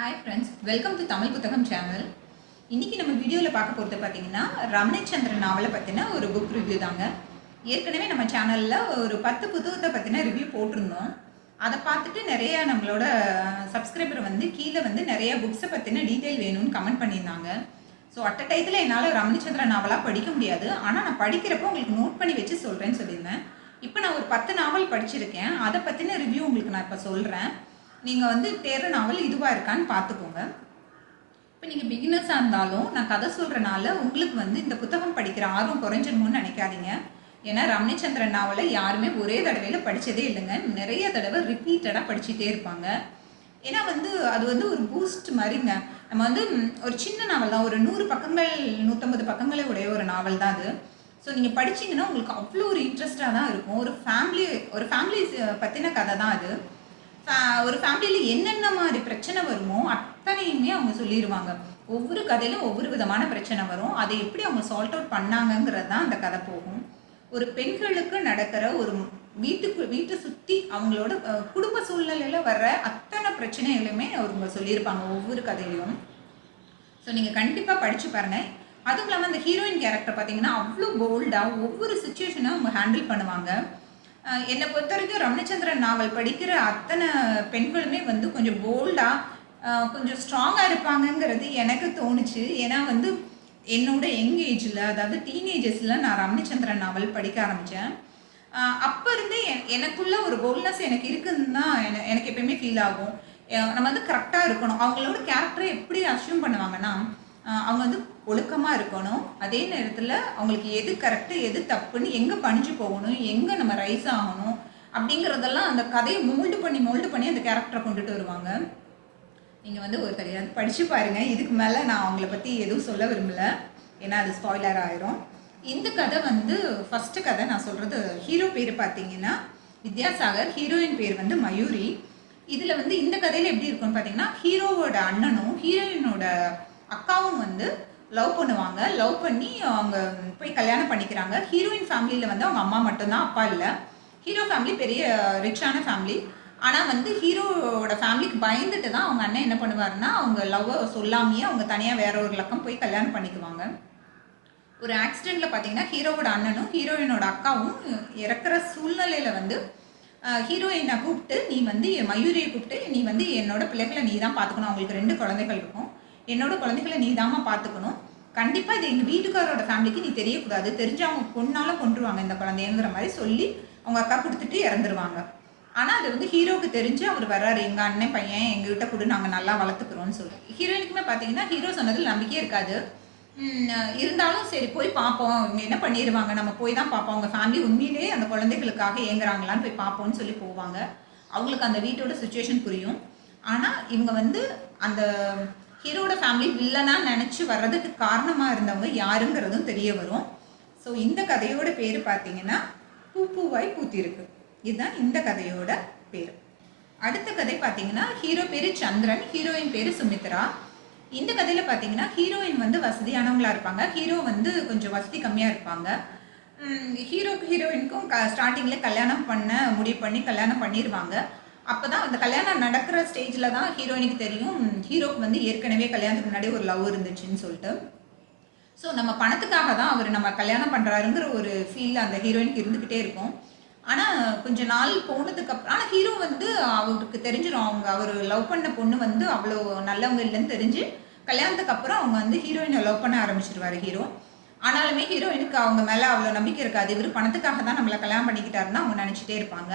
Hi friends, welcome to Tamil புத்தகம் channel. இன்றைக்கி நம்ம வீடியோவில் பார்க்க போகிறது பார்த்தீங்கன்னா ரமணிச்சந்திரன் நாவலை பற்றின ஒரு புக் ரிவ்யூ தாங்க. ஏற்கனவே நம்ம சேனலில் ஒரு 10 புத்தகத்தை பற்றின ரிவ்யூ போட்டிருந்தோம். அதை பார்த்துட்டு நிறைய நம்மளோட சப்ஸ்கிரைபர் கீழே நிறைய புக்ஸை பற்றின டீட்டெயில் வேணும்னு கமெண்ட் பண்ணியிருந்தாங்க. ஸோ அட் அ டைத்தில் என்னால் ரமணிச்சந்திரன் நாவலாக படிக்க முடியாது, ஆனால் நான் படிக்கிறப்போ உங்களுக்கு நோட் பண்ணி வச்சு சொல்கிறேன்னு சொல்லியிருந்தேன். இப்போ நான் ஒரு 10 நாவல் படிச்சிருக்கேன், அதை பற்றின ரிவ்யூ உங்களுக்கு நான் இப்போ சொல்கிறேன். நீங்கள் தேர்ற நாவல் இதுவாக இருக்கான்னு பார்த்துக்கோங்க. இப்போ நீங்கள் பிகினர்ஸாக இருந்தாலும் நான் கதை சொல்கிறனால உங்களுக்கு இந்த புத்தகம் படிக்கிற ஆர்வம் குறைஞ்சிருமோன்னு நினைக்காதீங்க. ஏன்னா ரமணிச்சந்திரன் நாவலை யாருமே ஒரே தடவையில் படித்ததே இல்லைங்க, நிறைய தடவை ரிப்பீட்டடாக படிச்சுட்டே இருப்பாங்க. ஏன்னா அது ஒரு பூஸ்ட் மாதிரிங்க. நம்ம ஒரு சின்ன நாவல் தான், ஒரு 100 பக்கங்கள் 150 பக்கங்களே உடைய ஒரு நாவல் தான் அது. ஸோ நீங்கள் படிச்சிங்கன்னா உங்களுக்கு அவ்வளோ ஒரு இன்ட்ரெஸ்டாக தான் இருக்கும். ஒரு ஃபேமிலி பற்றின கதை தான் அது. ஒரு ஃபேமிலியில் என்னென்ன மாதிரி பிரச்சனை வருமோ அத்தனையுமே அவங்க சொல்லிடுவாங்க. ஒவ்வொரு கதையிலும் ஒவ்வொரு விதமான பிரச்சனை வரும், அதை எப்படி அவங்க சால்ட் அவுட் பண்ணாங்கங்கிறது தான் அந்த கதை போகும். ஒரு பெண்களுக்கு நடக்கிற ஒரு வீட்டை சுற்றி அவங்களோட குடும்ப சூழ்நிலையில் வர்ற அத்தனை பிரச்சனைகளுமே அவங்க சொல்லியிருப்பாங்க ஒவ்வொரு கதையிலையும். ஸோ நீங்கள் கண்டிப்பாக படித்து பாருங்கள். அதுவும் இல்லாமல் அந்த ஹீரோயின் கேரக்டர் பார்த்தீங்கன்னா அவ்வளோ போல்டாக ஒவ்வொரு சுச்சுவேஷனும் அவங்க ஹேண்டில் பண்ணுவாங்க. என்னை பொறுத்த வரைக்கும் ரமணிச்சந்திரன் நாவல் படிக்கிற அத்தனை பெண்களுமே கொஞ்சம் போல்டாக கொஞ்சம் ஸ்ட்ராங்காக இருப்பாங்கங்கிறது எனக்கு தோணுச்சு. ஏன்னா என்னோட யங் ஏஜில், அதாவது டீனேஜர்ஸில் நான் ரமணிச்சந்திரன் நாவல் படிக்க ஆரம்பித்தேன். அப்போ இருந்தே எனக்குள்ள ஒரு போல்ட்னஸ் எனக்கு இருக்குன்னு தான் எனக்கு எப்பயுமே ஃபீல் ஆகும். நம்ம கரெக்டாக இருக்கணும். அவங்களோட கேரக்டரை எப்படி அஸ்யூம் பண்ணுவாங்கன்னா, அவங்க ஒழுக்கமாக இருக்கணும், அதே நேரத்தில் அவங்களுக்கு எது கரெக்டு எது தப்புன்னு, எங்கே பணிஞ்சு போகணும், எங்கே நம்ம ரைஸ் ஆகணும் அப்படிங்கிறதெல்லாம் அந்த கதையை மோல்டு பண்ணி அந்த கேரக்டரை கொண்டுட்டு வருவாங்க. நீங்கள் ஒரு தெரியாது படித்து பாருங்கள். இதுக்கு மேலே நான் அவங்கள பற்றி எதுவும் சொல்ல விரும்பலை, ஏன்னா அது ஸ்பாய்லர் ஆயிரும். இந்த கதை ஃபஸ்ட்டு கதை நான் சொல்கிறது. ஹீரோ பேர் பார்த்தீங்கன்னா வித்யாசாகர், ஹீரோயின் பேர் மயூரி. இதில் இந்த கதையில் எப்படி இருக்குன்னு பார்த்தீங்கன்னா, ஹீரோவோட அண்ணனும் ஹீரோயினோட அக்காவும் லவ் பண்ணுவாங்க. லவ் பண்ணி அவங்க போய் கல்யாணம் பண்ணிக்கிறாங்க. ஹீரோயின் ஃபேமிலியில் அவங்க அம்மா மட்டும்தான், அப்பா இல்லை. ஹீரோ ஃபேமிலி பெரிய ரிச்சான ஃபேமிலி. ஆனால் ஹீரோவோட ஃபேமிலிக்கு பயந்துட்டு தான் அவங்க அண்ணன் என்ன பண்ணுவாருன்னா, அவங்க லவ்வை சொல்லாமையே அவங்க தனியாக வேற ஒரு லக்கம் போய் கல்யாணம் பண்ணிக்குவாங்க. ஒரு ஆக்சிடெண்ட்டில் பார்த்தீங்கன்னா ஹீரோவோட அண்ணனும் ஹீரோயினோட அக்காவும் இறக்குற சூழ்நிலையில் ஹீரோயினை கூப்பிட்டு, நீ மயூரியை கூப்பிட்டு, நீ என்னோட பிள்ளைகளை நீ தான் பார்த்துக்கணும், அவங்களுக்கு 2 குழந்தைகள் இருக்கும், என்னோட குழந்தைகளை நீ தாம்மா பார்த்துக்கணும், கண்டிப்பாக இது எங்கள் வீட்டுக்காரோட ஃபேமிலிக்கு நீ தெரியக்கூடாது, தெரிஞ்சு அவங்க பொண்ணால கொண்டுருவாங்க இந்த குழந்தைங்கிற மாதிரி சொல்லி அவங்க அக்கா கொடுத்துட்டு இறந்துருவாங்க. ஆனால் அது ஹீரோவுக்கு தெரிஞ்சு அவர் வர்றாரு, எங்கள் அண்ணன் பையன் எங்ககிட்ட கூட நாங்கள் நல்லா வளர்த்துக்கிறோன்னு சொல்லி. ஹீரோயினுக்குமே பார்த்தீங்கன்னா ஹீரோ சொன்னதில் நம்பிக்கையே இருக்காது. இருந்தாலும் சரி போய் பார்ப்போம், இவங்க என்ன பண்ணிடுவாங்க, நம்ம போய் தான் பார்ப்போம், அவங்க ஃபேமிலி உண்மையிலே அந்த குழந்தைகளுக்காக ஏங்குறாங்களான்னு போய் பார்ப்போம்னு சொல்லி போவாங்க. அவங்களுக்கு அந்த வீட்டோட சுச்சுவேஷன் புரியும். ஆனால் இவங்க அந்த ஹீரோட ஃபேமிலி வில்லனாக நினச்சி வர்றதுக்கு காரணமாக இருந்தவங்க யாருங்கிறதும் தெரிய வரும். ஸோ இந்த கதையோட பேர் பார்த்தீங்கன்னா பூவாய் பூத்திருக்கு. இதுதான் இந்த கதையோட பேர். அடுத்த கதை பார்த்தீங்கன்னா ஹீரோ பேர் சந்திரன், ஹீரோயின் பேர் சுமித்ரா. இந்த கதையில் பார்த்தீங்கன்னா ஹீரோயின் வசதியானவங்களாக இருப்பாங்க, ஹீரோ கொஞ்சம் வசதி கம்மியாக இருப்பாங்க. ஹீரோயினுக்கும் ஸ்டார்டிங்கில் கல்யாணம் பண்ண முடிவு பண்ணி கல்யாணம் பண்ணிடுவாங்க. அப்போ தான் அந்த கல்யாணம் நடக்கிற ஸ்டேஜில் தான் ஹீரோயினுக்கு தெரியும் ஹீரோக்கு ஏற்கனவே கல்யாணத்துக்கு முன்னாடி ஒரு லவ் இருந்துச்சுன்னு சொல்லிட்டு. ஸோ நம்ம பணத்துக்காக தான் அவர் நம்ம கல்யாணம் பண்ணுறாருங்கிற ஒரு ஃபீல் அந்த ஹீரோயினுக்கு இருந்துக்கிட்டே இருக்கும். ஆனால் கொஞ்ச நாள் போனதுக்கப்புறம் ஆனால் ஹீரோ அவருக்கு தெரிஞ்சிடும் அவர் லவ் பண்ண பொண்ணு அவ்வளோ நல்லவங்க இல்லைன்னு தெரிஞ்சு கல்யாணத்துக்கு அப்புறம் அவங்க ஹீரோயினை லவ் பண்ண ஆரம்பிச்சிடுவார் ஹீரோ. ஆனாலுமே ஹீரோயினுக்கு அவங்க மேலே அவ்வளோ நம்பிக்கை இருக்காது, இவர் பணத்துக்காக தான் நம்மளை கல்யாணம் பண்ணிக்கிட்டாருன்னு அவங்க நினச்சிட்டே இருப்பாங்க.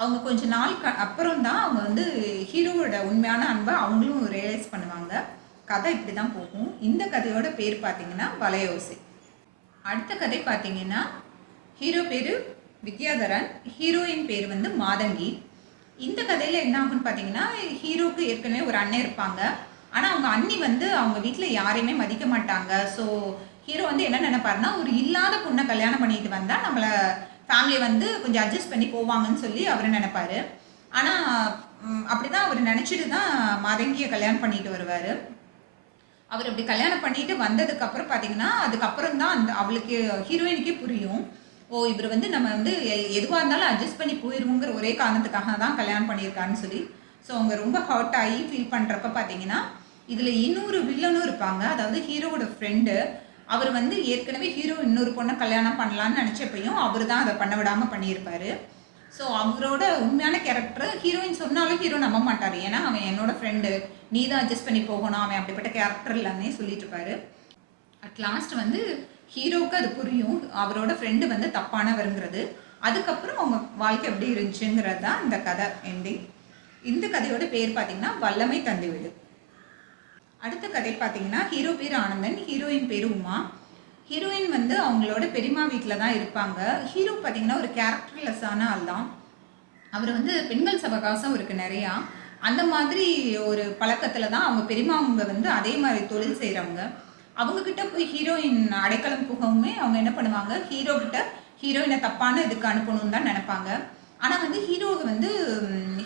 அவங்க கொஞ்ச நாள் அப்புறம் தான் அவங்க ஹீரோவோட உண்மையான அன்பை அவங்களும் ரியலைஸ் பண்ணுவாங்க. கதை இப்படி தான் போகும். இந்த கதையோட பேர் பார்த்தீங்கன்னா வலையோசை. அடுத்த கதை பார்த்தீங்கன்னா ஹீரோ பேர் வித்யாதரன், ஹீரோயின் பேர் மாதங்கி. இந்த கதையில் என்ன ஆகுன்னு பார்த்தீங்கன்னா, ஹீரோக்கு ஏற்கனவே ஒரு அண்ணன் இருப்பாங்க. ஆனால் அவங்க அண்ணி அவங்க வீட்டில் யாரையுமே மதிக்க மாட்டாங்க. ஸோ ஹீரோ என்ன நினைப்பாருன்னா, ஒரு இல்லாத பொண்ணை கல்யாணம் பண்ணிட்டு வந்தால் நம்மளை ஃபேமிலி கொஞ்சம் அட்ஜஸ்ட் பண்ணி போவாங்கன்னு சொல்லி அவர் நினைப்பார். ஆனால் அப்படி தான் அவர் நினச்சிட்டு தான் மாதங்கியை கல்யாணம் பண்ணிட்டு வருவார். அவர் அப்படி கல்யாணம் பண்ணிட்டு வந்ததுக்கப்புறம் பார்த்தீங்கன்னா, அதுக்கப்புறம் தான் அவளுக்கு ஹீரோயினுக்கே புரியும், ஓ இவர் நம்ம எதுவாக இருந்தாலும் அட்ஜஸ்ட் பண்ணி போயிடுவோங்கிற ஒரே காரணத்துக்காக தான் கல்யாணம் பண்ணியிருக்காருன்னு சொல்லி. ஸோ அவங்க ரொம்ப ஹர்ட் ஆகி ஃபீல் பண்ணுறப்ப பார்த்தீங்கன்னா இதில் இன்னொரு வில்லனும் இருப்பாங்க. அதாவது ஹீரோவோட ஃப்ரெண்டு. அவர் வந்து ஏற்கனவே ஹீரோ இன்னொரு பொண்ணை கல்யாணம் பண்ணலான்னு நினச்சப்பையும் அவர் தான் அதை பண்ண விடாமல் பண்ணியிருப்பார். ஸோ அவரோட உண்மையான கேரக்டர் ஹீரோயின் சொன்னாலும் ஹீரோ நம்ப மாட்டார். ஏன்னா அவன் என்னோட ஃப்ரெண்டு, நீ தான் அட்ஜஸ்ட் பண்ணி போகணும், அவன் அப்படிப்பட்ட கேரக்டர் இல்லைன்னே சொல்லிட்டு இருப்பாரு. அட் லாஸ்ட் வந்து ஹீரோவுக்கு அது புரியும், அவரோட ஃப்ரெண்டு வந்து தப்பானவருங்கிறது. அதுக்கப்புறம் அவங்க வாழ்க்கை எப்படி இருந்துச்சுங்கிறது தான் இந்த கதை எண்டிங். இந்த கதையோட பேர் பார்த்தீங்கன்னா வல்லமை தந்துவிடு. அடுத்த கதை பார்த்தீங்கன்னா ஹீரோ பேர் ஆனந்தன், ஹீரோயின் பேர் உமா. ஹீரோயின் வந்து அவங்களோட பெரியம்மா வீட்டில் தான் இருப்பாங்க. ஹீரோ பார்த்தீங்கன்னா ஒரு கேரக்டர்லெஸ்ஸான ஆள் தான். அவர் வந்து பெண்கள் சவகாசம் இருக்குது நிறையா. அந்த மாதிரி ஒரு பழக்கத்தில் தான் அவங்க பெரியம்மா அவங்க வந்து அதே மாதிரி தொழில் செய்கிறவங்க. அவங்கக்கிட்ட போய் ஹீரோயின் அடைக்கலம் புகவுமே அவங்க என்ன பண்ணுவாங்க, ஹீரோ கிட்ட ஹீரோயினை தப்பான இதுக்கு அனுப்பணும்னு தான் நினைப்பாங்க. ஆனால் வந்து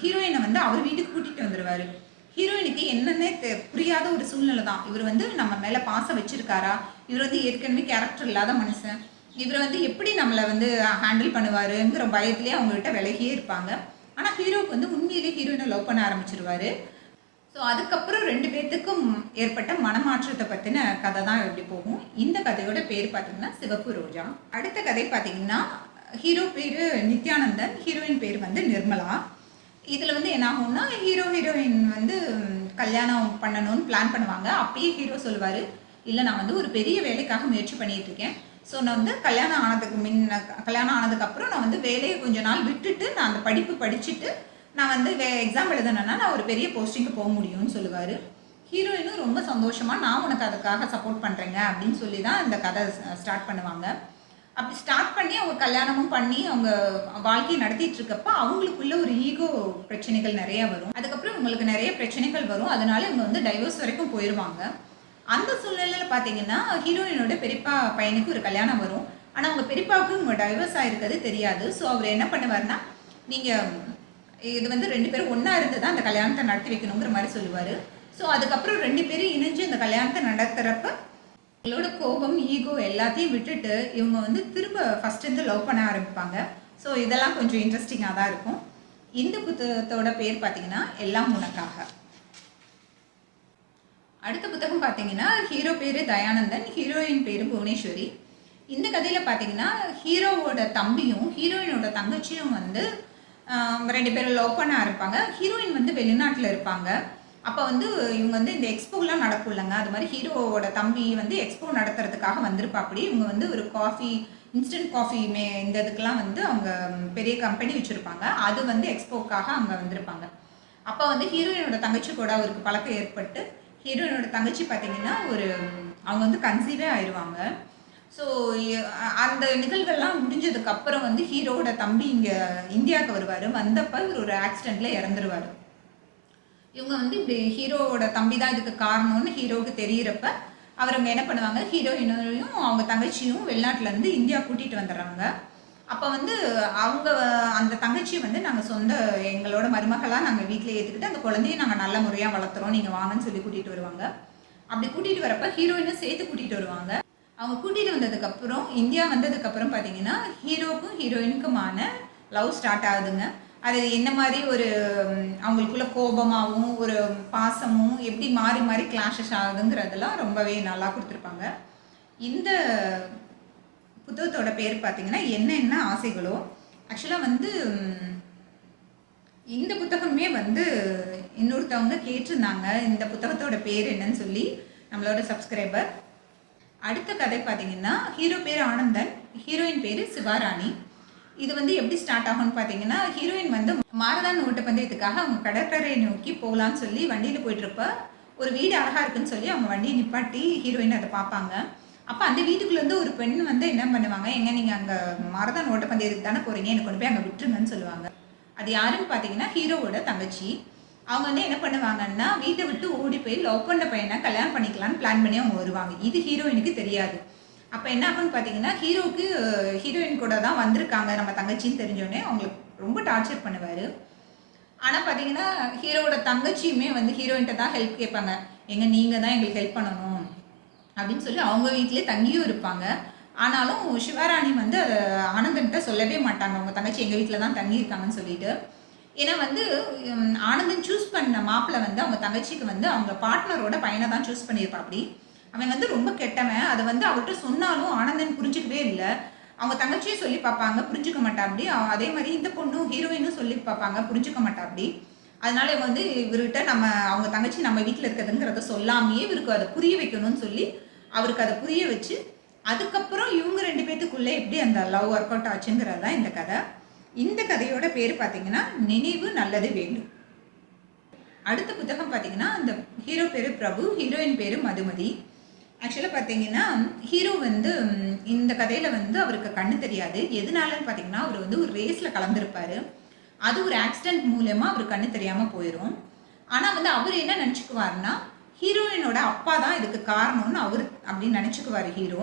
ஹீரோயினை வந்து அவர் வீட்டுக்கு கூட்டிகிட்டு வந்துடுவார். ஹீரோயினுக்கு என்னன்னே புரியாத ஒரு சூழ்நிலை தான். இவர் வந்து நம்ம மேலே பாசம் வச்சிருக்காரா, இவர் வந்து ஏற்கனவே கேரக்டர் இல்லாத மனுஷன், இவர் வந்து எப்படி நம்மளை வந்து ஹேண்டில் பண்ணுவாருங்கிற பயத்திலே அவங்ககிட்ட விலகியே இருப்பாங்க. ஆனால் ஹீரோவுக்கு வந்து உண்மையிலே ஹீரோயினை லவ் பண்ண ஆரம்பிச்சிருவாரு. ஸோ அதுக்கப்புறம் 2 பேர்த்துக்கும் ஏற்பட்ட மனமாற்றத்தை பற்றின கதை தான் எப்படி போகும். இந்த கதையோட பேர் பார்த்தீங்கன்னா சிவப்பு ரோஜா. அடுத்த கதை பார்த்தீங்கன்னா ஹீரோ பேர் நித்யானந்தன், ஹீரோயின் பேர் வந்து நிர்மலா. இதில் வந்து என்ன ஆகும்னா ஹீரோயின் வந்து கல்யாணம் பண்ணணும்னு பிளான் பண்ணுவாங்க. அப்பயே ஹீரோ சொல்லுவார், இல்லை நான் வந்து ஒரு பெரிய வேலைக்காக முயற்சி பண்ணிகிட்டு இருக்கேன். ஸோ நான் வந்து கல்யாணம் ஆனதுக்கப்புறம் நான் வந்து வேலையை கொஞ்ச நாள் விட்டுட்டு நான் அந்த படிப்பு படிச்சுட்டு நான் வந்து எக்ஸாம் எழுதணுன்னா நான் ஒரு பெரிய போஸ்டிங்க்கு போக முடியும்னு சொல்லுவார். ஹீரோயினும் ரொம்ப சந்தோஷமாக நான் உனக்கு அதுக்காக சப்போர்ட் பண்ணுறேங்க அப்படின்னு சொல்லி தான் இந்த கதை ஸ்டார்ட் பண்ணுவாங்க. அப்படி ஸ்டார்ட் பண்ணி அவங்க கல்யாணமும் பண்ணி அவங்க வாழ்க்கையை நடத்திட்டு இருக்கப்ப அவங்களுக்குள்ள ஒரு ஈகோ பிரச்சனைகள் நிறைய வரும். அதுக்கப்புறம் இவங்களுக்கு நிறைய பிரச்சனைகள் வரும். அதனால இவங்க வந்து டைவர்ஸ் வரைக்கும் போயிடுவாங்க. அந்த சூழ்நிலையில் பார்த்தீங்கன்னா ஹீரோயினோட பெரியப்பா பையனுக்கு ஒரு கல்யாணம் வரும். ஆனால் அவங்க பெரியப்பாவுக்கு இவங்க டைவர்ஸ் ஆகிருக்கிறது தெரியாது. ஸோ அவர் என்ன பண்ணுவார்னா, நீங்கள் இது வந்து 2 பேரும் ஒன்றா இருந்து தான் அந்த கல்யாணத்தை நடத்தி வைக்கணுங்கிற மாதிரி சொல்லுவார். ஸோ அதுக்கப்புறம் 2 பேரும் இணைஞ்சு இந்த கல்யாணத்தை நடத்துகிறப்ப இவங்களோட கோபம், ஈகோ எல்லாத்தையும் விட்டுட்டு இவங்க வந்து திரும்ப ஃபஸ்ட்டு லவ் பண்ண ஆரம்பிப்பாங்க. ஸோ இதெல்லாம் கொஞ்சம் இன்ட்ரெஸ்டிங்காக தான் இருக்கும். இந்த புத்தகத்தோட பேர் பார்த்தீங்கன்னா எல்லாம் உனக்காக. அடுத்த புத்தகம் பார்த்தீங்கன்னா ஹீரோ பேர் தயானந்தன், ஹீரோயின் பேர் புவனேஸ்வரி. இந்த கதையில் பார்த்தீங்கன்னா ஹீரோவோட தம்பியும் ஹீரோயினோட தங்கச்சியும் வந்து 2 பேரும் லவ் பண்ண ஆரம்பிப்பாங்க. ஹீரோயின் வந்து வெளிநாட்டில் இருப்பாங்க. அப்போ வந்து இவங்க வந்து இந்த எக்ஸ்போலாம் நடக்கும் இல்லைங்க, அது மாதிரி ஹீரோவோட தம்பி வந்து எக்ஸ்போ நடத்துறதுக்காக வந்திருப்பாப்படி. இவங்க வந்து ஒரு இன்ஸ்டன்ட் காஃபி இந்த இதுக்கெல்லாம் வந்து அவங்க பெரிய கம்பெனி வச்சுருப்பாங்க. அது வந்து எக்ஸ்போக்காக அங்கே வந்திருப்பாங்க. அப்போ வந்து ஹீரோயினோட தங்கச்சி கூட அவருக்கு பழக்கம் ஏற்பட்டு ஹீரோயினோட தங்கச்சி பார்த்தீங்கன்னா அவங்க வந்து கன்சீவே ஆயிடுவாங்க. ஸோ அந்த நிகழ்வுகள்லாம் முடிஞ்சதுக்கப்புறம் வந்து ஹீரோவோட தம்பி இங்கே இந்தியாவுக்கு வருவார். வந்தப்போ இவர் ஒரு ஆக்சிடெண்ட்டில் இறந்துருவார். இவங்க வந்து இப்படி ஹீரோவோட தம்பி தான் இதுக்கு காரணம்னு ஹீரோவுக்கு தெரிகிறப்ப அவங்க என்ன பண்ணுவாங்க, ஹீரோயினையும் அவங்க தங்கச்சியும் வெளிநாட்டிலேருந்து இந்தியா கூட்டிகிட்டு வந்துடுறாங்க. அப்போ வந்து அவங்க அந்த தங்கச்சியை வந்து நாங்கள் எங்களோட மருமகளாக நாங்கள் வீட்டில் ஏற்றுக்கிட்டு அந்த குழந்தைய நாங்கள் நல்ல முறையாக வளர்த்துறோம், நீங்கள் வாங்கன்னு சொல்லி கூட்டிகிட்டு வருவாங்க. அப்படி கூட்டிகிட்டு வரப்போ ஹீரோயினை சேர்த்து கூட்டிகிட்டு வருவாங்க. அவங்க கூட்டிகிட்டு வந்ததுக்கப்புறம் இந்தியா வந்ததுக்கப்புறம் பார்த்தீங்கன்னா ஹீரோவுக்கும் ஹீரோயினுக்குமான லவ் ஸ்டார்ட் ஆகுதுங்க. அது என்ன மாதிரி ஒரு அவங்களுக்குள்ள கோபமாகவும் ஒரு பாசமும் எப்படி மாறி மாறி கிளாஷஸ் ஆகுதுங்கிறதெல்லாம் ரொம்பவே நல்லா கொடுத்துருப்பாங்க. இந்த புத்தகத்தோட பேர் பார்த்தீங்கன்னா என்ன ஆசைகளோ. ஆக்சுவலாக வந்து இந்த புத்தகமே வந்து இன்னொருத்தவங்க கேட்டிருந்தாங்க இந்த புத்தகத்தோட பேர் என்னன்னு சொல்லி, நம்மளோட சப்ஸ்கிரைபர். அடுத்த கதை பார்த்தீங்கன்னா ஹீரோ பேர் ஆனந்தன், ஹீரோயின் பேர் சிவாராணி. இது வந்து எப்படி ஸ்டார்ட் ஆகும்னு பார்த்தீங்கன்னா, ஹீரோயின் வந்து மாரதான் ஓட்டப்பந்தயத்துக்காக அவங்க கடற்கரை நோக்கி போகலான்னு சொல்லி வண்டியில் போயிட்டுருப்ப ஒரு வீடு அழகாக இருக்குன்னு சொல்லி அவங்க வண்டியை நிப்பாட்டி ஹீரோயின் அதை பார்ப்பாங்க. அப்போ அந்த வீட்டுக்குள்ளேருந்து ஒரு பெண் வந்து என்ன பண்ணுவாங்க, எங்கே நீங்கள் அங்கே மாரதான் ஓட்டப்பந்தயத்துக்கு தானே போகிறீங்க, எனக்கு கொண்டு போய் அங்கே விட்டுருங்கன்னு சொல்லுவாங்க. அது யாருன்னு பார்த்தீங்கன்னா ஹீரோவோட தங்கச்சி. அவங்க வந்து என்ன பண்ணுவாங்கன்னா வீட்டை விட்டு ஓடி போய் லவ் பண்ண பையனை கல்யாணம் பண்ணிக்கலான்னு பிளான் பண்ணி அவங்க வருவாங்க. இது ஹீரோயினுக்கு தெரியாது. அப்போ என்ன ஆகும்னு பார்த்தீங்கன்னா ஹீரோவுக்கு ஹீரோயின் கூட தான் வந்திருக்காங்க நம்ம தங்கச்சின்னு தெரிஞ்சோடனே அவங்களுக்கு ரொம்ப டார்ச்சர் பண்ணுவார். ஆனால் பார்த்தீங்கன்னா ஹீரோவோட தங்கச்சியுமே வந்து ஹீரோயின்ட்ட தான் ஹெல்ப் கேட்பாங்க, நீங்கள் தான் எங்களுக்கு ஹெல்ப் பண்ணணும் அப்படின்னு சொல்லி அவங்க வீட்டிலே தங்கியும் இருப்பாங்க. ஆனாலும் சிவராணி வந்து அதை ஆனந்தன்கிட்ட சொல்லவே மாட்டாங்க, அவங்க தங்கச்சி எங்கள் வீட்டில் தான் தங்கியிருக்காங்கன்னு சொல்லிட்டு. ஏன்னா வந்து ஆனந்தன் சூஸ் பண்ண மாப்பிள்ளை வந்து அவங்க தங்கச்சிக்கு வந்து அவங்க பார்ட்னரோட பையனை தான் சூஸ் பண்ணியிருப்பாப்படி. அவன் வந்து ரொம்ப கெட்டவன். அதை வந்து அவர்கிட்ட சொன்னாலும் ஆனந்தன் புரிஞ்சுக்கவே இல்லை. அவங்க தங்கச்சியும் சொல்லி பார்ப்பாங்க, புரிஞ்சுக்க மாட்டாப்படி. அதே மாதிரி இந்த பொண்ணும் ஹீரோயினும் சொல்லி பார்ப்பாங்க, புரிஞ்சுக்க மாட்டாப்படி. அதனால இவங்க வந்து இவர்கிட்ட நம்ம அவங்க தங்கச்சி நம்ம வீட்டில் இருக்கிறதுங்கிறத சொல்லாமையே இவருக்கு அதை புரிய வைக்கணும்னு சொல்லி அவருக்கு அதை புரிய வச்சு அதுக்கப்புறம் இவங்க 2 பேத்துக்குள்ளே எப்படி அந்த லவ் ஒர்க் அவுட் ஆச்சுங்கிறது தான் இந்த கதை. இந்த கதையோட பேர் பார்த்தீங்கன்னா நினைவு நல்லது வேண்டும். அடுத்த புத்தகம் பார்த்தீங்கன்னா அந்த ஹீரோ பேர் பிரபு, ஹீரோயின் பேர் மதுமதி. ஆக்சுவலாக பார்த்தீங்கன்னா ஹீரோ வந்து இந்த கதையில் வந்து அவருக்கு கண்ணு தெரியாது. எதனாலன்னு பார்த்தீங்கன்னா அவர் வந்து ஒரு ரேஸில் கலந்துருப்பார். அது ஒரு ஆக்சிடென்ட் மூலமாக அவர் கண்ணு தெரியாமல் போயிடும். ஆனால் வந்து அவர் என்ன நினச்சிக்குவார்னா ஹீரோயினோட அப்பா தான் இதுக்கு காரணம்னு அவர் அப்படின்னு நினச்சிக்குவார் ஹீரோ.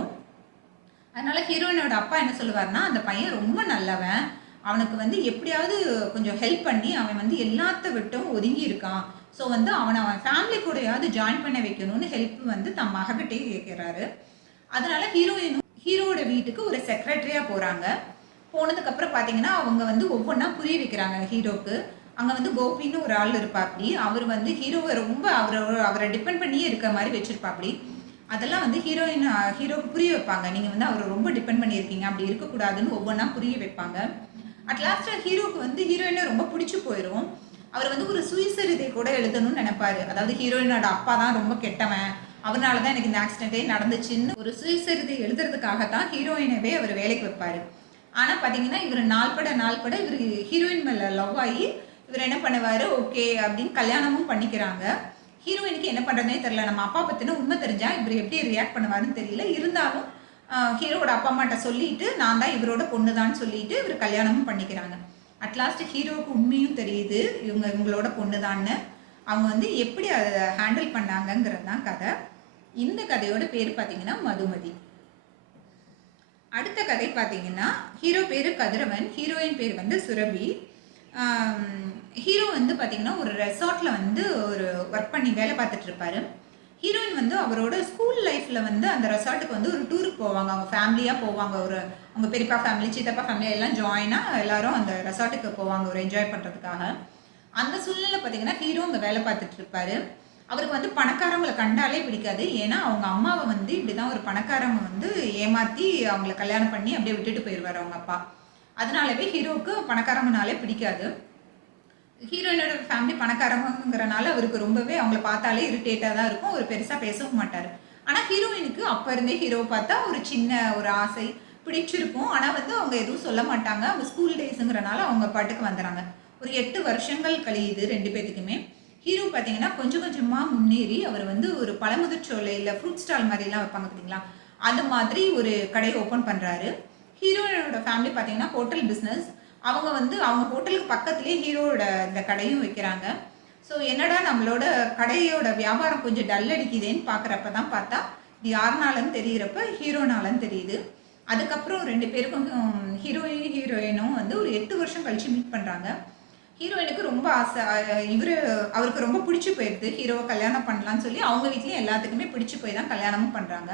அதனால ஹீரோயினோட அப்பா என்ன சொல்லுவார்னா அந்த பையன் ரொம்ப நல்லவன், அவனுக்கு வந்து எப்படியாவது கொஞ்சம் ஹெல்ப் பண்ணி அவன் வந்து எல்லாத்த விட்டும் ஒதுங்கி இருக்கான். ஸோ வந்து அவன் ஃபேமிலி கூடயாவது ஜாயின் பண்ண வைக்கணும்னு ஹெல்ப் வந்து தம் மகக்கிட்டே கேட்குறாரு. அதனால ஹீரோட வீட்டுக்கு ஒரு செக்ரட்டரியாக போகிறாங்க. போனதுக்கப்புறம் பார்த்தீங்கன்னா அவங்க வந்து ஒவ்வொன்றா புரிய வைக்கிறாங்க ஹீரோக்கு. அங்கே வந்து கோபின்னு ஒரு ஆள் இருப்பாப்படி. அவர் வந்து ஹீரோவை ரொம்ப அவரை டிபெண்ட் பண்ணியே இருக்க மாதிரி வச்சுருப்பாப்படி. அதெல்லாம் வந்து ஹீரோக்கு புரிய வைப்பாங்க. நீங்கள் வந்து அவரை ரொம்ப டிபெண்ட் பண்ணியிருக்கீங்க, அப்படி இருக்கக்கூடாதுன்னு ஒவ்வொன்றா புரிய வைப்பாங்க. அட் லாஸ்ட்டாக ஹீரோக்கு வந்து ஹீரோயினை ரொம்ப பிடிச்சி போயிடும். அவர் வந்து ஒரு சுயசரிதை கூட எழுதணும்னு நினைப்பாரு. அதாவது ஹீரோயினோட அப்பா தான் ரொம்ப கெட்டவன், அவனால தான் எனக்கு இந்த ஆக்சிடென்ட்டே நடந்துச்சுன்னு ஒரு சுயசரிதை எழுதுறதுக்காக தான் ஹீரோயினவே அவர் வேலைக்கு வைப்பார். ஆனால் பார்த்தீங்கன்னா இவர் நாள்பட இவர் ஹீரோயின் மேலே லவ் ஆகி இவர் என்ன பண்ணுவார், ஓகே அப்படின்னு கல்யாணமும் பண்ணிக்கிறாங்க. ஹீரோயினுக்கு என்ன பண்ணுறதுனே தெரியல. நம்ம அப்பா பற்றின உண்மை தெரிஞ்சால் இவர் எப்படி ரியாக்ட் பண்ணுவாருன்னு தெரியல. இருந்தாலும் ஹீரோவோட அப்பா அம்மாட்ட சொல்லிட்டு நான் தான் இவரோட பொண்ணு தான் சொல்லிட்டு இவர் கல்யாணமும் பண்ணிக்கிறாங்க. அட்லாஸ்ட் ஹீரோவுக்கு உண்மையும் தெரியுது இவங்களோட பொண்ணு தான்னு. அவங்க வந்து எப்படி அதை ஹேண்டில் பண்ணாங்கங்கிறது தான் கதை. இந்த கதையோட பேர் பார்த்தீங்கன்னா மதுமதி. அடுத்த கதை பார்த்தீங்கன்னா ஹீரோ பேர் கதிரவன், ஹீரோயின் பேர் வந்து சுரபி. ஹீரோ வந்து பார்த்தீங்கன்னா ஒரு ரெசார்ட்டில் வந்து ஒரு ஒர்க் பண்ணி வேலை பார்த்துட்டு இருப்பாரு. ஹீரோயின் வந்து அவரோட ஸ்கூல் லைஃப்பில் வந்து அந்த ரெசார்ட்டுக்கு வந்து ஒரு டூருக்கு போவாங்க. அவங்க ஃபேமிலியாக போவாங்க. அவங்க பெரியப்பா ஃபேமிலி, சித்தப்பா ஃபேமிலி எல்லாம் ஜாயினாக எல்லாரும் அந்த ரெசார்ட்டுக்கு போவாங்க ஒரு என்ஜாய் பண்ணுறதுக்காக. அந்த சூழ்நிலை பார்த்தீங்கன்னா ஹீரோ அங்கே வேலை பார்த்துட்டு இருப்பாரு. அவருக்கு வந்து பணக்காரங்களை கண்டாலே பிடிக்காது. ஏன்னா அவங்க அம்மாவை வந்து இப்படி தான் ஒரு பணக்காரங்க வந்து ஏமாற்றி அவங்கள கல்யாணம் பண்ணி அப்படியே விட்டுட்டு போயிடுவார் அவங்க அப்பா. அதனாலவே ஹீரோவுக்கு பணக்காரங்கனாலே பிடிக்காது. ஹீரோயினோட ஃபேமிலி பணக்காரங்கிறனால அவருக்கு ரொம்பவே அவங்கள பார்த்தாலே இரிட்டேட்டாக தான் இருக்கும். ஒரு பெருசாக பேசவும் மாட்டார். ஆனால் ஹீரோயினுக்கு அப்போ இருந்தே ஹீரோவை பார்த்தா ஒரு சின்ன ஒரு ஆசை பிடிச்சிருக்கும். ஆனால் வந்து அவங்க எதுவும் சொல்ல மாட்டாங்க. அவங்க ஸ்கூல் டேஸுங்கிறனால அவங்க பாட்டுக்கு வந்துடுறாங்க. ஒரு 8 வருஷங்கள் கழியுது 2 பேத்துக்குமே. ஹீரோ பார்த்தீங்கன்னா கொஞ்சம் கொஞ்சமாக முன்னேறி அவர் வந்து ஒரு பழமுதிர்ச்சோலையில் ஃப்ரூட் ஸ்டால் மாதிரிலாம் வைப்பாங்க பார்த்தீங்களா, அது மாதிரி ஒரு கடை ஓப்பன் பண்ணுறாரு. ஹீரோயினோட ஃபேமிலி பார்த்தீங்கன்னா ஹோட்டல் பிஸ்னஸ். அவங்க வந்து அவங்க ஹோட்டலுக்கு பக்கத்துலேயே ஹீரோட இந்த கடையும் வைக்கிறாங்க. ஸோ என்னடா நம்மளோட கடையோட வியாபாரம் கொஞ்சம் டல் அடிக்குதேன்னு பார்க்குறப்ப தான் பார்த்தா இது யாருனாலன்னு தெரிகிறப்ப ஹீரோனாலன்னு தெரியுது. அதுக்கப்புறம் 2 பேருக்கும் ஹீரோயினும் வந்து ஒரு 8 வருஷம் கழித்து மீட் பண்ணுறாங்க. ஹீரோயினுக்கு ரொம்ப ஆசை, அவருக்கு ரொம்ப பிடிச்சி போயிடுது ஹீரோவை கல்யாணம் பண்ணலான்னு சொல்லி. அவங்க வீட்லேயும் எல்லாத்துக்குமே பிடிச்சி போய் தான் கல்யாணமும் பண்ணுறாங்க.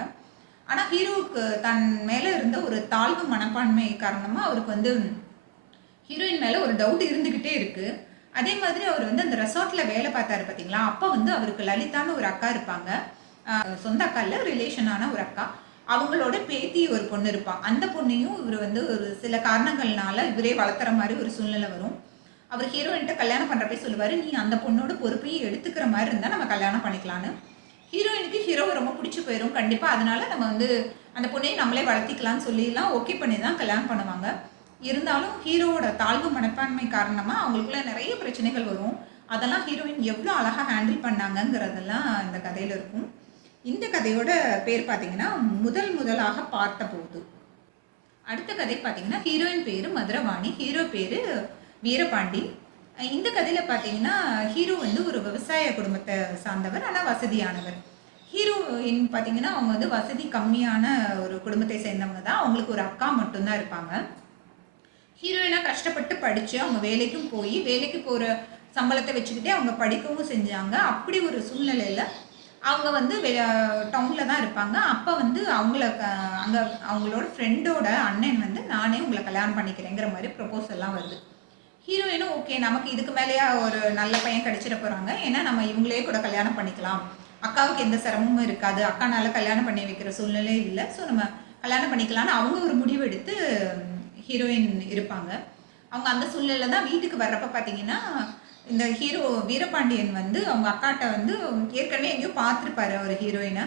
ஆனால் ஹீரோவுக்கு தன் மேலே இருந்த ஒரு தாழ்வு மனப்பான்மை காரணமாக அவருக்கு வந்து ஹீரோயின் மேலே ஒரு டவுட் இருந்துக்கிட்டே இருக்குது. அதே மாதிரி அவர் வந்து அந்த ரெசார்ட்டில் வேலை பார்த்தாரு பார்த்தீங்களா, அப்போ வந்து அவருக்கு லலிதான்னு ஒரு அக்கா இருப்பாங்க. சொந்த அக்கா இல்லை, ரிலேஷனான ஒரு அக்கா. அவங்களோட பேத்தி ஒரு பொண்ணு இருப்பாள். அந்த பொண்ணையும் இவர் வந்து ஒரு சில காரணங்கள்னால இவரே வளர்த்துற மாதிரி ஒரு சூழ்நிலை வரும். அவர் ஹீரோயின்ட்ட கல்யாணம் பண்ணுறப்பே சொல்லுவார், நீ அந்த பொண்ணோட பொறுப்பையும் எடுத்துக்கிற மாதிரி இருந்தால் நம்ம கல்யாணம் பண்ணிக்கலான்னு. ஹீரோயினுக்கு ஹீரோவை ரொம்ப பிடிச்சி போயிடும் கண்டிப்பாக. அதனால நம்ம வந்து அந்த பொண்ணையும் நம்மளே வளர்த்திக்கலான்னு சொல்லிலாம் ஓகே பண்ணி தான் கல்யாணம் பண்ணுவாங்க. இருந்தாலும் ஹீரோவோட தாழ்வு மனப்பான்மை காரணமாக அவங்களுக்குள்ள நிறைய பிரச்சனைகள் வரும். அதெல்லாம் ஹீரோயின் எவ்வளோ அழகாக ஹேண்டில் பண்ணாங்கங்கிறதெல்லாம் இந்த கதையில் இருக்கும். இந்த கதையோட பேர் பார்த்தீங்கன்னா முதலாக பார்த்த போது. அடுத்த கதை பார்த்தீங்கன்னா ஹீரோயின் பேர் மதுரவாணி, ஹீரோ பேர் வீரபாண்டி. இந்த கதையில் பார்த்தீங்கன்னா ஹீரோ வந்து ஒரு விவசாய குடும்பத்தை சார்ந்தவர், ஆனால் வசதியானவர். ஹீரோயின் பார்த்தீங்கன்னா அவங்க வந்து வசதி கம்மியான ஒரு குடும்பத்தை சேர்ந்தவங்க தான். அவங்களுக்கு ஒரு அக்கா மட்டும்தான் இருப்பாங்க. ஹீரோயினாக கஷ்டப்பட்டு படித்து அவங்க வேலைக்கும் போய் வேலைக்கு போகிற சம்பளத்தை வச்சுக்கிட்டே அவங்க படிக்கவும் செஞ்சாங்க. அப்படி ஒரு சூழ்நிலையில் அவங்க வந்து டவுனில் தான் இருப்பாங்க. அப்போ வந்து அங்கே அவங்களோட ஃப்ரெண்டோட அண்ணன் வந்து நானே உங்களை கல்யாணம் பண்ணிக்கிறேங்கிற மாதிரி ப்ரொபோசல்லாம் வருது. ஹீரோயினும் ஓகே நமக்கு இதுக்கு மேலேயா ஒரு நல்ல பையன் கிடைச்சிட போகிறாங்க, ஏன்னா நம்ம இவங்களே கூட கல்யாணம் பண்ணிக்கலாம், அக்காவுக்கு எந்த சிரமமும் இருக்காது, அக்கானால கல்யாணம் பண்ணி வைக்கிற சூழ்நிலை இல்லை, ஸோ நம்ம கல்யாணம் பண்ணிக்கலாம்னு அவங்க ஒரு முடிவு எடுத்து ஹீரோயின் இருப்பாங்க. அவங்க அந்த சூழ்நிலை தான் வீட்டுக்கு வர்றப்ப பார்த்தீங்கன்னா, இந்த ஹீரோ வீரபாண்டியன் வந்து அவங்க அக்காட்ட வந்து ஏற்கனவே எங்கேயோ பார்த்துருப்பாரு அவர் ஹீரோயினை.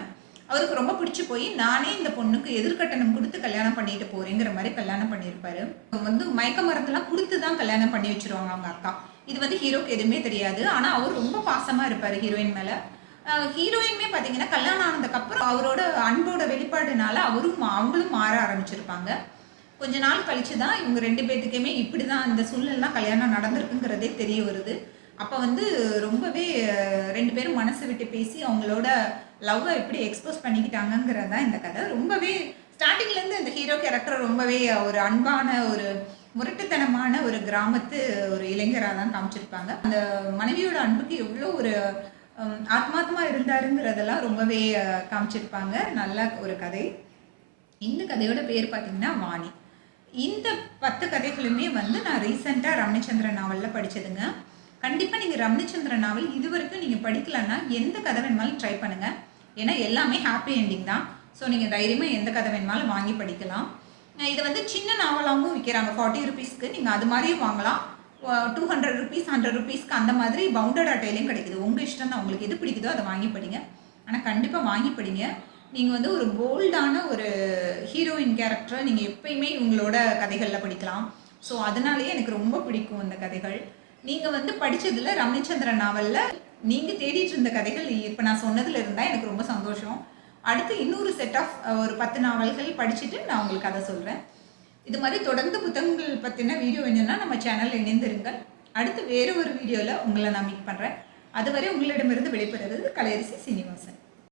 அவருக்கு ரொம்ப பிடிச்சி போய் நானே இந்த பொண்ணுக்கு எதிர்கட்டணம் கொடுத்து கல்யாணம் பண்ணிட்டு போறேங்கிற மாதிரி கல்யாணம் பண்ணியிருப்பாரு. வந்து மயக்க மருந்தெல்லாம் கொடுத்து தான் கல்யாணம் பண்ணி வச்சிருவாங்க அவங்க அக்கா. இது வந்து ஹீரோக்கு எதுவுமே தெரியாது. ஆனால் அவர் ரொம்ப பாசமாக இருப்பார் ஹீரோயின் மேலே. ஹீரோயினுமே பார்த்தீங்கன்னா கல்யாணம் ஆனதுக்கப்புறம் அவரோட அன்போட வெளிப்பாடுனால அவங்களும் மாற ஆரம்பிச்சிருப்பாங்க. கொஞ்ச நாள் கழிச்சு தான் இவங்க 2 பேர்த்துக்குமே இப்படி தான் இந்த சூழ்நிலாம் கல்யாணம் நடந்திருக்குங்கிறதே தெரிய வருது. அப்போ வந்து ரொம்பவே 2 பேரும் மனசு விட்டு பேசி அவங்களோட லவ்வை எப்படி எக்ஸ்போஸ் பண்ணிக்கிட்டாங்கங்கிறது தான் இந்த கதை. ரொம்பவே ஸ்டார்டிங்லேருந்து இந்த ஹீரோ கேரக்டர் ரொம்பவே ஒரு அன்பான, ஒரு முரட்டுத்தனமான ஒரு கிராமத்து ஒரு இளைஞராக தான் காமிச்சிருப்பாங்க. அந்த மனைவியோட அன்புக்கு எவ்வளோ ஒரு ஆத்மாத்மா இருந்தாருங்கிறதெல்லாம் ரொம்பவே காமிச்சிருப்பாங்க. நல்ல ஒரு கதை. இந்த கதையோட பேர் பார்த்தீங்கன்னா வாணி. இந்த 10 கதைகளுமே வந்து நான் ரீசெண்டாக ரமணிச்சந்திரன் நாவலில் படித்ததுங்க. கண்டிப்பாக நீங்கள் ரமணிச்சந்திரன் நாவல் இது வரைக்கும் நீங்கள் படிக்கலன்னா எந்த கதை வேணுமாலும் ட்ரை பண்ணுங்கள். ஏன்னா எல்லாமே ஹாப்பி என்டிங் தான். ஸோ நீங்கள் தைரியமாக எந்த கதை வேணுமாலும் வாங்கி படிக்கலாம். இதை வந்து சின்ன நாவலாகவும் விற்கிறாங்க 40 ருபீஸ்க்கு. நீங்கள் அது மாதிரியும் வாங்கலாம். 200 ருபீஸ் 100 ருபீஸ்க்கு அந்த மாதிரி பவுண்டட் அட்டையிலையும் கிடைக்குது. உங்கள் இஷ்டம் தான், உங்களுக்கு எது பிடிக்குதோ அதை வாங்கி படிங்க. ஆனால் கண்டிப்பாக வாங்கி படிங்க. நீங்கள் வந்து ஒரு போல்டான ஒரு ஹீரோயின் கேரக்டரை நீங்கள் எப்பயுமே உங்களோட கதைகளில் படிக்கலாம். ஸோ அதனாலேயே எனக்கு ரொம்ப பிடிக்கும் இந்த கதைகள். நீங்கள் வந்து படித்ததில் ரமணிச்சந்திரன் நாவலில் நீங்கள் தேடிட்டு இருந்த கதைகள் இப்போ நான் சொன்னதில் இருந்தால் எனக்கு ரொம்ப சந்தோஷம். அடுத்து இன்னொரு செட் ஆஃப் ஒரு 10 நாவல்கள் படிச்சுட்டு நான் உங்களுக்கு அதை சொல்கிறேன். இது மாதிரி தொடர்ந்து புத்தகங்கள் பற்றின வீடியோ வேணும்னா நம்ம சேனலில் இணைந்திருங்கள். அடுத்து வேறு ஒரு வீடியோவில் உங்களை நான் மீட் பண்ணுறேன். அதுவரை உங்களிடமிருந்து விடைபெறுவது கலையரசி சீனிவாசன்.